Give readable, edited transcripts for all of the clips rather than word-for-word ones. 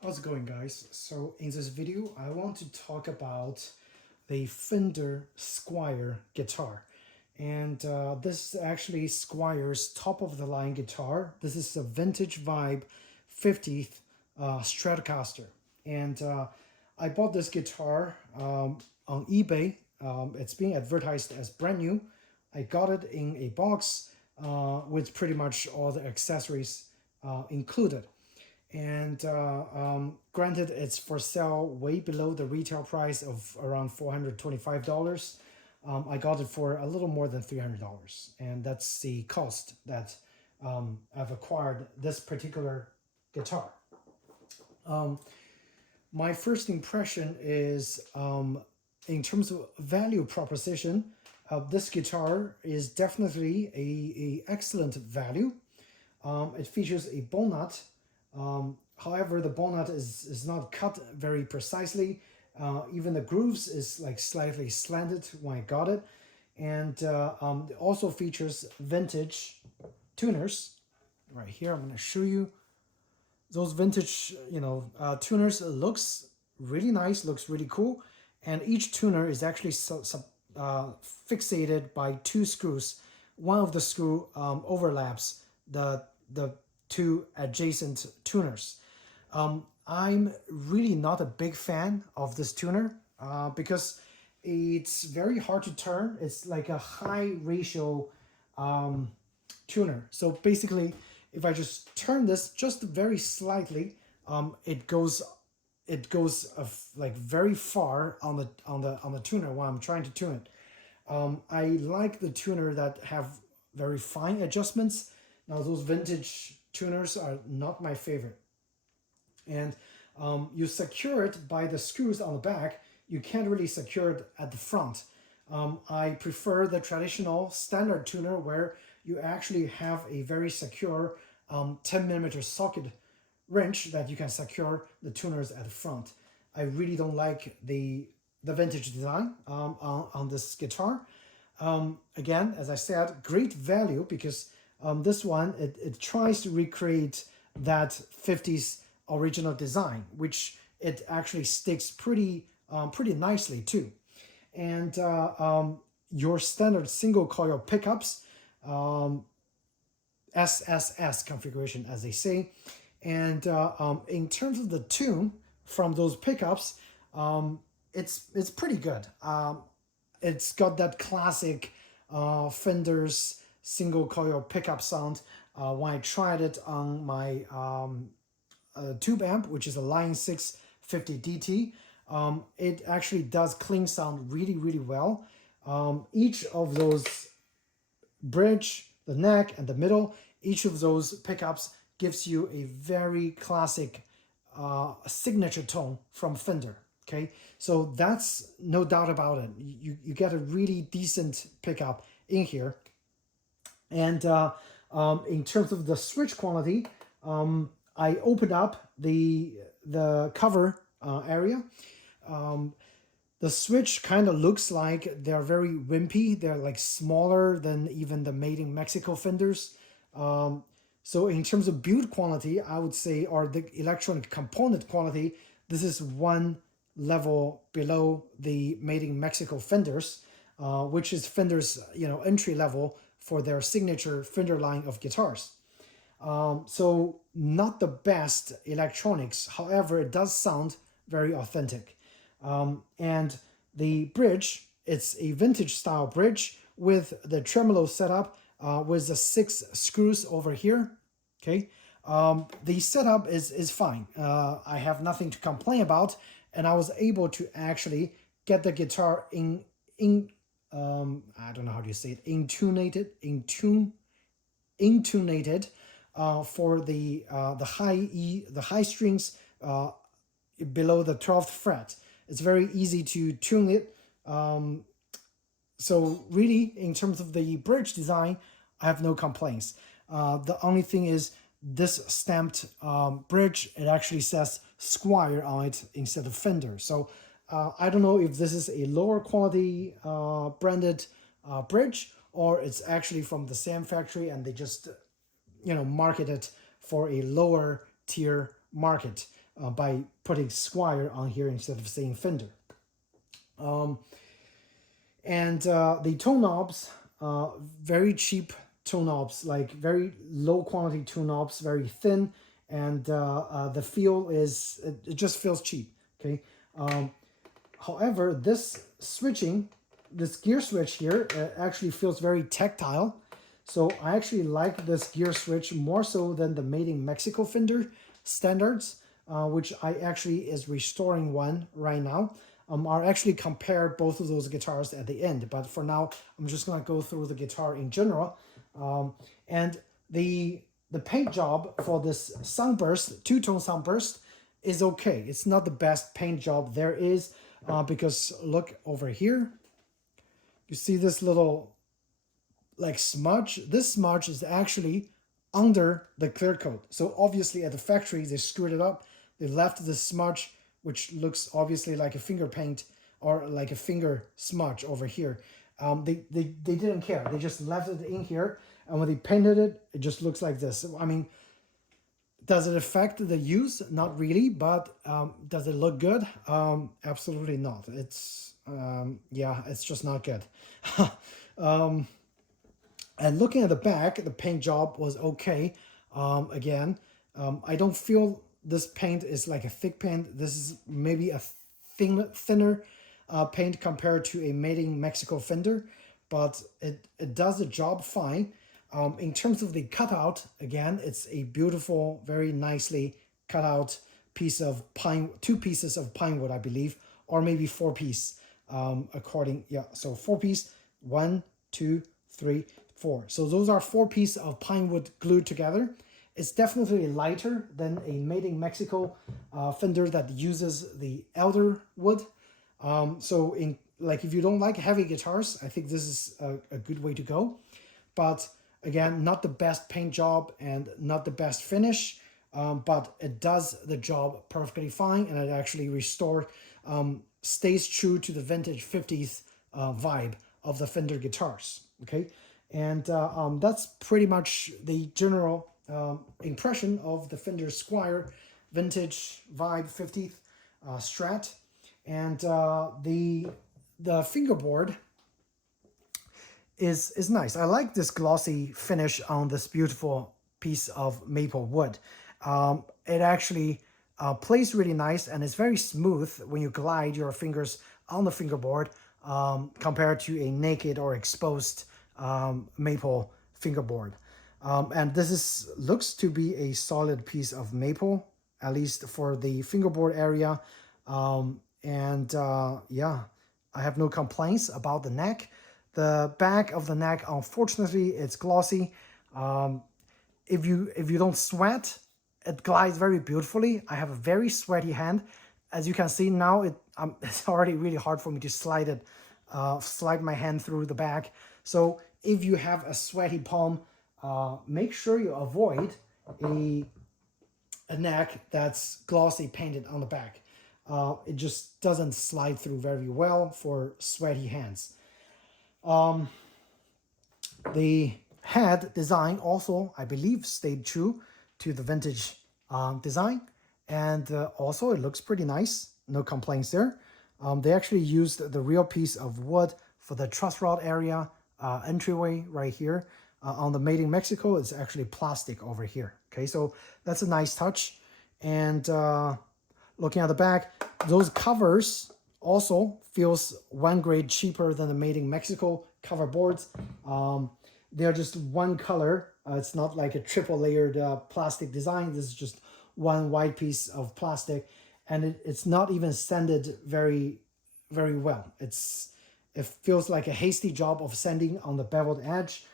How's it going, guys? So in this video I want to talk about the Fender Squire guitar, and this is actually Squire's top of the line guitar. This is a vintage vibe 50th Stratocaster, and I bought this guitar on eBay. It's being advertised as brand new. I got it in a box with pretty much all the accessories included. And granted, it's for sale way below the retail price of around $425. I got it for a little more than $300, and that's the cost that I've acquired this particular guitar. My first impression is, in terms of value proposition, this guitar is definitely a excellent value. It features a ball nut. However, the ball nut is not cut very precisely. Even the grooves is like slightly slanted when I got it. And it also features vintage tuners. Right here, I'm going to show you those vintage, tuners. Looks really nice, looks really cool. And each tuner is actually fixated by two screws. One of the screw overlaps the two adjacent tuners. I'm really not a big fan of this tuner because it's very hard to turn. It's like a high ratio tuner. So basically, if I just turn this just very slightly, it goes like very far on the tuner while I'm trying to tune it. I like the tuner that have very fine adjustments. Now those vintage tuners are not my favorite. And you secure it by the screws on the back. You can't really secure it at the front. I prefer the traditional standard tuner where you actually have a very secure 10mm socket wrench that you can secure the tuners at the front. I really don't like the vintage design on this guitar. Again, as I said, great value because this one, it tries to recreate that 50s original design, which it actually sticks pretty nicely too. And your standard single coil pickups, SSS configuration as they say. And in terms of the tune from those pickups, it's pretty good. It's got that classic Fender's single coil pickup sound. When I tried it on my tube amp, which is a Line 650 DT, it actually does clean sound really well. Each of those bridge, the neck, and the middle, each of those pickups gives you a very classic signature tone from Fender. Okay, so that's no doubt about it. You get a really decent pickup in here. And in terms of the switch quality, I opened up the cover area. The switch kind of looks like they're very wimpy. They're like smaller than even the made in Mexico Fenders. So in terms of build quality, I would say, or the electronic component quality, this is one level below the made in Mexico Fenders, which is Fender's entry level for their signature Fender line of guitars. So not the best electronics, however, it does sound very authentic. And the bridge, it's a vintage style bridge with the tremolo setup with the 6 screws over here. Okay, the setup is fine. I have nothing to complain about, and I was able to actually get the guitar in I don't know how do you say it, intunated for the high strings below the 12th fret. It's very easy to tune it. So really, in terms of the bridge design, I have no complaints. The only thing is this stamped bridge, it actually says Squire on it instead of Fender. So I don't know if this is a lower quality branded bridge, or it's actually from the same factory and they just market it for a lower tier market. by putting Squire on here instead of saying Fender. And the tone knobs, very cheap tone knobs, like very low quality tone knobs, very thin, and the feel is, it just feels cheap, okay? However, this switching, this gear switch here actually feels very tactile. So I actually like this gear switch more so than the Made in Mexico Fender standards, which I actually is restoring one right now. I'll actually compare both of those guitars at the end, but for now, I'm just gonna go through the guitar in general. And the paint job for this Sunburst, two-tone Sunburst, is okay. It's not the best paint job there is, because look over here. You see this little like smudge? This smudge is actually under the clear coat. So obviously at the factory, they screwed it up. They left the smudge, which looks obviously like a finger paint or like a finger smudge over here. They didn't care. They just left it in here. And when they painted it, it just looks like this. I mean, does it affect the use? Not really, but does it look good? Absolutely not. It's, yeah, it's just not good. And looking at the back, the paint job was okay. Again, I don't feel this paint is like a thick paint. This is maybe a thinner paint compared to a Made in Mexico Fender, but it does the job fine. In terms of the cutout, again, it's a beautiful, very nicely cut out piece of pine, 2 pieces of pine wood, I believe, or maybe 4 piece, according, yeah, so 4 piece, 1, 2, 3, 4. So those are 4 pieces of pine wood glued together. It's definitely lighter than a Made in Mexico Fender that uses the elder wood. So in like if you don't like heavy guitars, I think this is a good way to go. But again, not the best paint job and not the best finish, but it does the job perfectly fine, and it actually stays true to the vintage 50s vibe of the Fender guitars. Okay, and that's pretty much the general impression of the Fender Squire vintage vibe 50th Strat. And the fingerboard is nice. I like this glossy finish on this beautiful piece of maple wood. It actually plays really nice, and it's very smooth when you glide your fingers on the fingerboard compared to a naked or exposed maple fingerboard. And this looks to be a solid piece of maple, at least for the fingerboard area. Yeah, I have no complaints about the neck. The back of the neck, unfortunately, it's glossy. If you don't sweat, it glides very beautifully. I have a very sweaty hand. As you can see now, it's already really hard for me to slide my hand through the back. So if you have a sweaty palm, make sure you avoid a neck that's glossy painted on the back. It just doesn't slide through very well for sweaty hands. The head design also, I believe, stayed true to the vintage design, and also it looks pretty nice. No complaints there. They actually used the real piece of wood for the truss rod area, entryway right here. On the Made in Mexico, it's actually plastic over here. Okay, so that's a nice touch. And looking at the back, those covers also feels 1 grade cheaper than the Made in Mexico cover boards. They're just one color. It's not like a triple layered plastic design. This is just one white piece of plastic, and it's not even sanded very, very well. It feels like a hasty job of sanding on the beveled edge.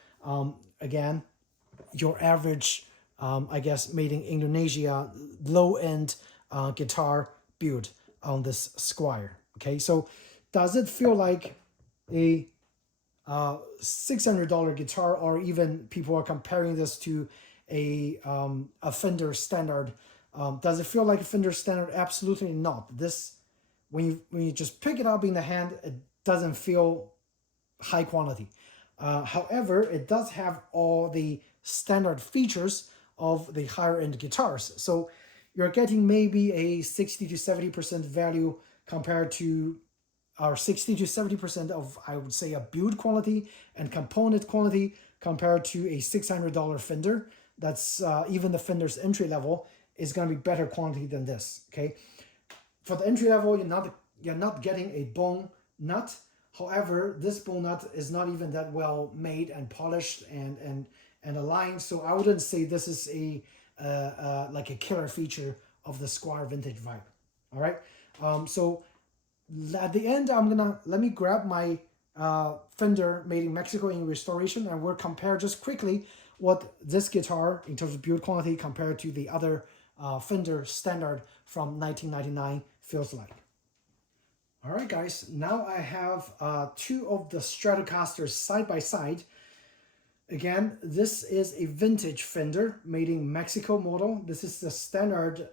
Again, your average, I guess, made in Indonesia, low-end guitar build on this Squire. Okay, so does it feel like a $600 guitar, or even people are comparing this to a Fender Standard? Does it feel like a Fender Standard? Absolutely not. This, when you just pick it up in the hand, it doesn't feel high quality. However, it does have all the standard features of the higher end guitars. So you're getting maybe a 60 to 70% value compared to, or 60 to 70% of, I would say, a build quality and component quality compared to a $600 Fender. That's even the Fender's entry level is going to be better quality than this. Okay, for the entry level, you're not getting a bone nut. However, this bone nut is not even that well made and polished and aligned. So I wouldn't say this is a like a killer feature of the Squire vintage vibe. All right. So at the end, let me grab my Fender made in Mexico in restoration, and we'll compare just quickly what this guitar in terms of build quality compared to the other Fender standard from 1999 feels like. All right, guys, now I have two of the Stratocasters side by side. Again, this is a vintage Fender made in Mexico model. This is the standard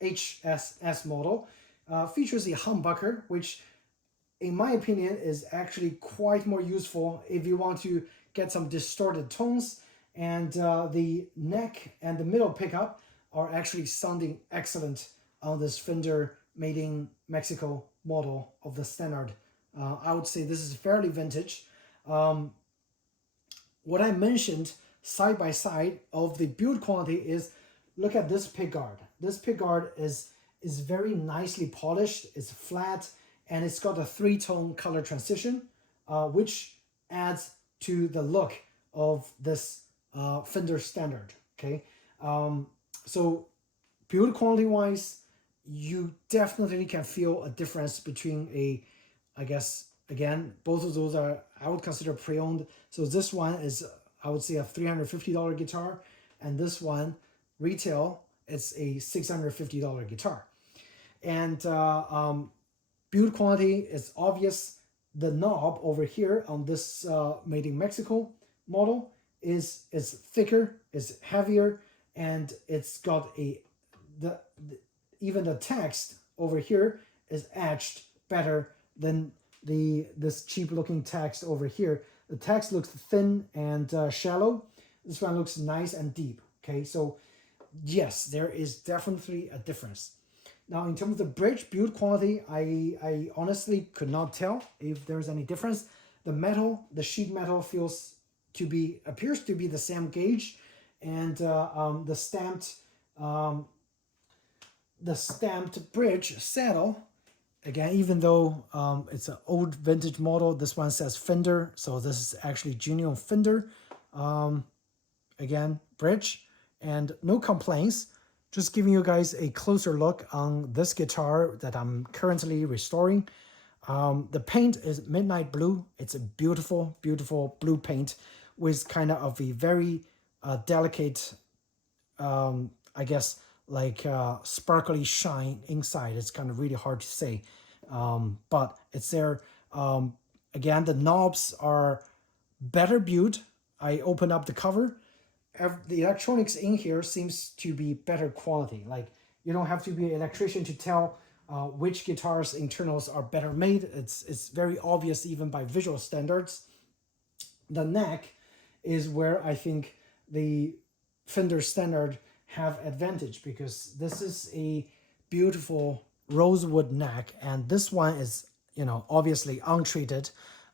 HSS model. Features a humbucker, which in my opinion is actually quite more useful if you want to get some distorted tones, and the neck and the middle pickup are actually sounding excellent on this Fender made in Mexico model of the standard. I would say this is fairly vintage. What I mentioned side by side of the build quality is, look at this pickguard. This pickguard is very nicely polished, it's flat, and it's got a three-tone color transition, which adds to the look of this Fender standard. Okay, so build quality wise, you definitely can feel a difference between a, I guess, again, both of those are, I would consider pre-owned. So this one is, I would say, a $350 guitar, and this one, retail, it's a $650 guitar. And build quality is obvious. The knob over here on this made in Mexico model is thicker, is heavier, and it's got even the text over here is etched better than this cheap looking text over here. The text looks thin and shallow. This one looks nice and deep. Okay, so yes, there is definitely a difference. Now, in terms of the bridge build quality, I honestly could not tell if there's any difference. The metal, the sheet metal appears to be the same gauge, and the stamped bridge saddle, again, even though it's an old vintage model, this one says Fender, so this is actually genuine Fender. Again, bridge, and no complaints. Just giving you guys a closer look on this guitar that I'm currently restoring. The paint is midnight blue. It's a beautiful, beautiful blue paint with kind of a very delicate, I guess, like sparkly shine inside. It's kind of really hard to say, but it's there. Again, the knobs are better built. I open up the cover. The electronics in here seems to be better quality. Like, you don't have to be an electrician to tell which guitars' internals are better made. It's very obvious even by visual standards. The neck is where I think the Fender standard have advantage, because this is a beautiful rosewood neck, and this one is, obviously untreated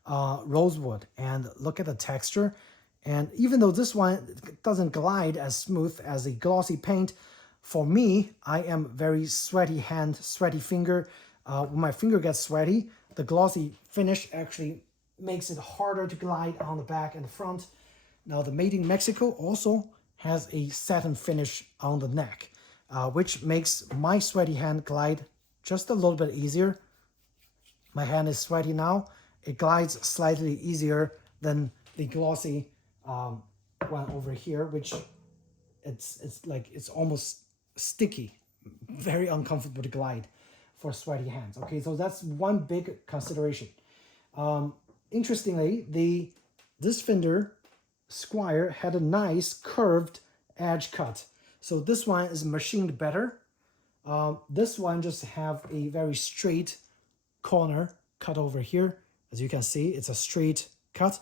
rosewood. And look at the texture. And even though this one doesn't glide as smooth as a glossy paint, for me, I am very sweaty hand, sweaty finger. When my finger gets sweaty, the glossy finish actually makes it harder to glide on the back and the front. Now, the Made in Mexico also has a satin finish on the neck, which makes my sweaty hand glide just a little bit easier. My hand is sweaty now. It glides slightly easier than the glossy one over here, which it's almost sticky, very uncomfortable to glide for sweaty hands. Okay, so that's one big consideration. Interestingly, this Fender Squire had a nice curved edge cut, so this one is machined better. This one just have a very straight corner cut over here. As you can see, it's a straight cut.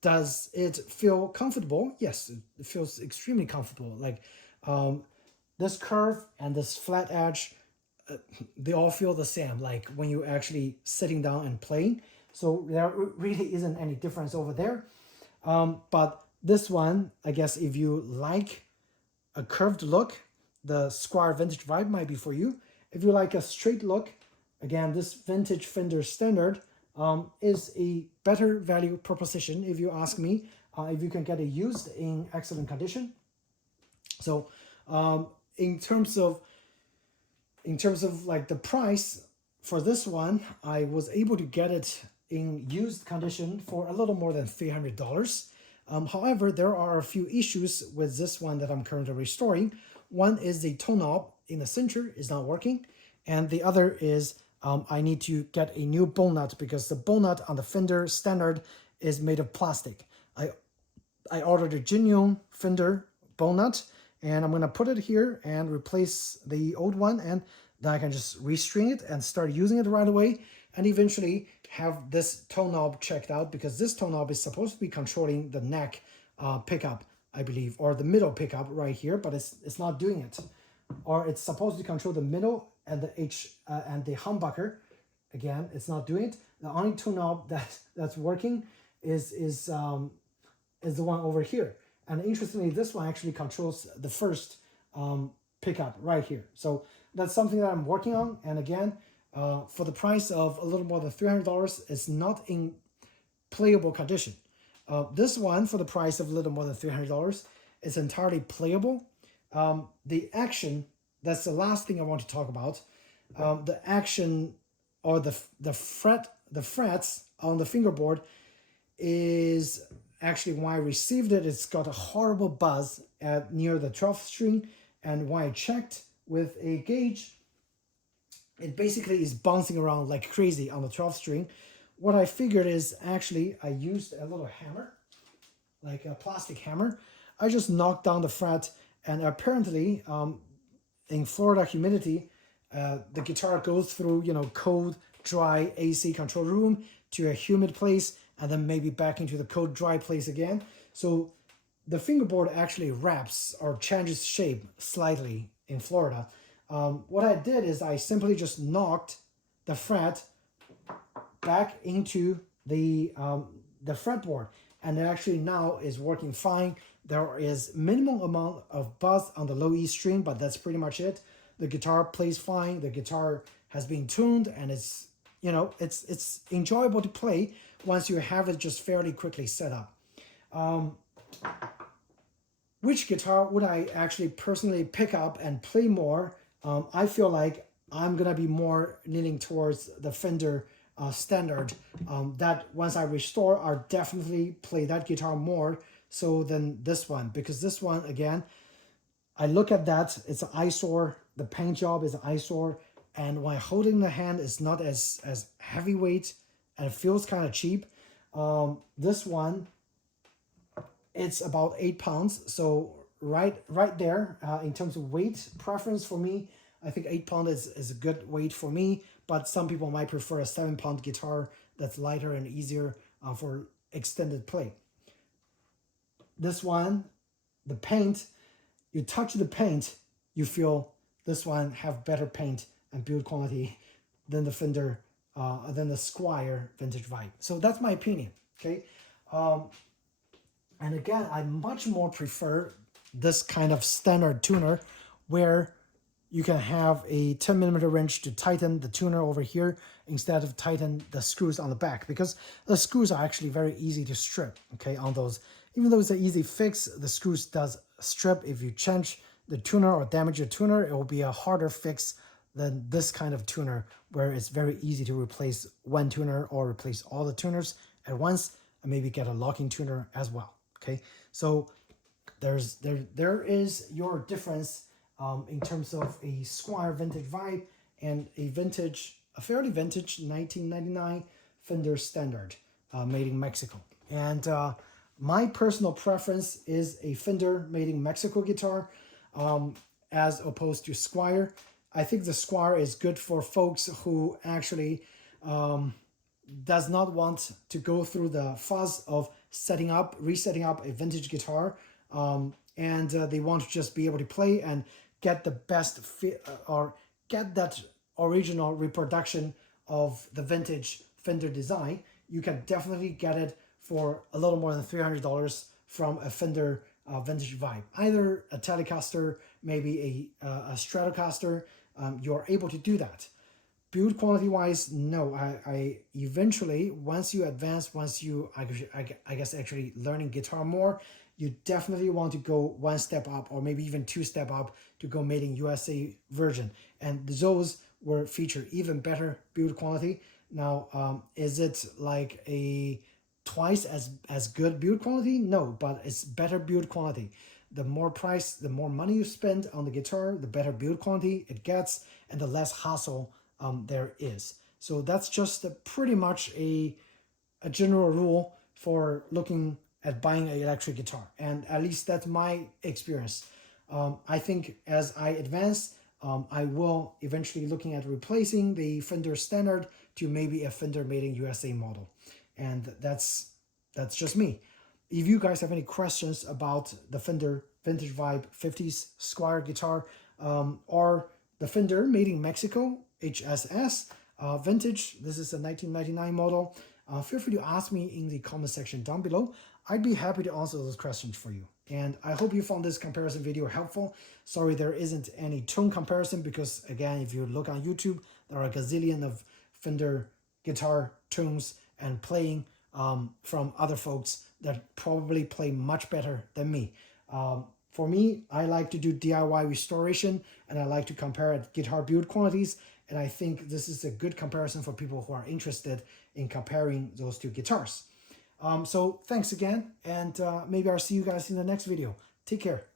Does it feel comfortable? Yes, it feels extremely comfortable. Like, this curve and this flat edge, they all feel the same, like when you're actually sitting down and playing. So there really isn't any difference over there. But this one, I guess if you like a curved look, the Squire Vintage Vibe might be for you. If you like a straight look, again, this vintage Fender Standard is a better value proposition if you ask me, if you can get it used in excellent condition. So in terms of like the price for this one, I was able to get it in used condition for a little more than $300. However, there are a few issues with this one that I'm currently restoring. One is the tone knob in the center is not working, and the other is I need to get a new bowl nut because the bowl nut on the Fender Standard is made of plastic. I ordered a genuine Fender bowl nut, and I'm gonna put it here and replace the old one, and then I can just restring it and start using it right away, and eventually have this tone knob checked out, because this tone knob is supposed to be controlling the neck pickup, I believe, or the middle pickup right here, but it's not doing it. Or it's supposed to control the middle and the and the humbucker. Again, it's not doing it. The only tone knob that's working is the one over here. And interestingly, this one actually controls the first pickup right here. So that's something that I'm working on. And again, for the price of a little more than $300, it's not in playable condition. This one, for the price of a little more than $300, is entirely playable. The action, that's the last thing I want to talk about. The action, or the frets on the fingerboard is actually, when I received it, it's got a horrible buzz near the 12th string, and when I checked with a gauge, it basically is bouncing around like crazy on the 12th string. What I figured is, actually, I used a little hammer, like a plastic hammer. I just knocked down the fret, and apparently, in Florida humidity, the guitar goes through, cold, dry AC control room to a humid place, and then maybe back into the cold, dry place again. So the fingerboard actually wraps or changes shape slightly in Florida. What I did is I simply just knocked the fret back into the fretboard, and it actually now is working fine. There is minimal amount of buzz on the low E string, but that's pretty much it. The guitar plays fine. The guitar has been tuned, and it's it's enjoyable to play once you have it just fairly quickly set up. Which guitar would I actually personally pick up and play more? I feel like I'm gonna be more leaning towards the Fender Standard. That once I restore, I'll definitely play that guitar more so than this one, because this one, again, I look at that, it's an eyesore. The paint job is an eyesore, and when holding the hand, it's not as heavyweight, and it feels kind of cheap. This one, it's about 8 pounds, so right there, in terms of weight preference for me, I think 8 pound is a good weight for me, but some people might prefer a 7-pound guitar that's lighter and easier for extended play. This one, the paint, you touch the paint, you feel this one have better paint and build quality than the Fender, than the Squire Vintage Vibe. So that's my opinion, okay? And again, I much more prefer this kind of standard tuner where you can have a 10mm wrench to tighten the tuner over here instead of tighten the screws on the back, because the screws are actually very easy to strip, okay, on those. Even though it's an easy fix, the screws does strip. If you change the tuner or damage your tuner, it will be a harder fix than this kind of tuner where it's very easy to replace one tuner or replace all the tuners at once, and maybe get a locking tuner as well, okay? So there is your difference in terms of a Squire Vintage Vibe and a fairly vintage 1999 Fender Standard made in Mexico. And my personal preference is a Fender made in Mexico guitar as opposed to Squire. I think the Squire is good for folks who actually does not want to go through the fuss of resetting up a vintage guitar, and they want to just be able to play and get the best fit or get that original reproduction of the vintage Fender design, you can definitely get it for a little more than $300 from a Fender vintage vibe. Either a Telecaster, maybe a Stratocaster, you're able to do that. Build quality wise, no. I eventually, once you advance, once you, I guess actually learning guitar more, you definitely want to go one step up or maybe even two step up to go made in USA version. And those will feature even better build quality. Now, is it like a twice as good build quality? No, but it's better build quality. The more price, the more money you spend on the guitar, the better build quality it gets, and the less hassle there is. So that's just pretty much a general rule for looking at buying an electric guitar, and at least that's my experience. I think as I advance, I will eventually looking at replacing the Fender Standard to maybe a Fender Made in USA model, and that's just me. If you guys have any questions about the Fender Vintage Vibe 50s Squire guitar, or the Fender Made in Mexico HSS Vintage, this is a 1999 model, feel free to ask me in the comment section down below. I'd be happy to answer those questions for you. And I hope you found this comparison video helpful. Sorry there isn't any tone comparison because, again, if you look on YouTube, there are a gazillion of Fender guitar tunes and playing from other folks that probably play much better than me. For me, I like to do DIY restoration and I like to compare guitar build qualities. And I think this is a good comparison for people who are interested in comparing those two guitars. So thanks again, and maybe I'll see you guys in the next video. Take care.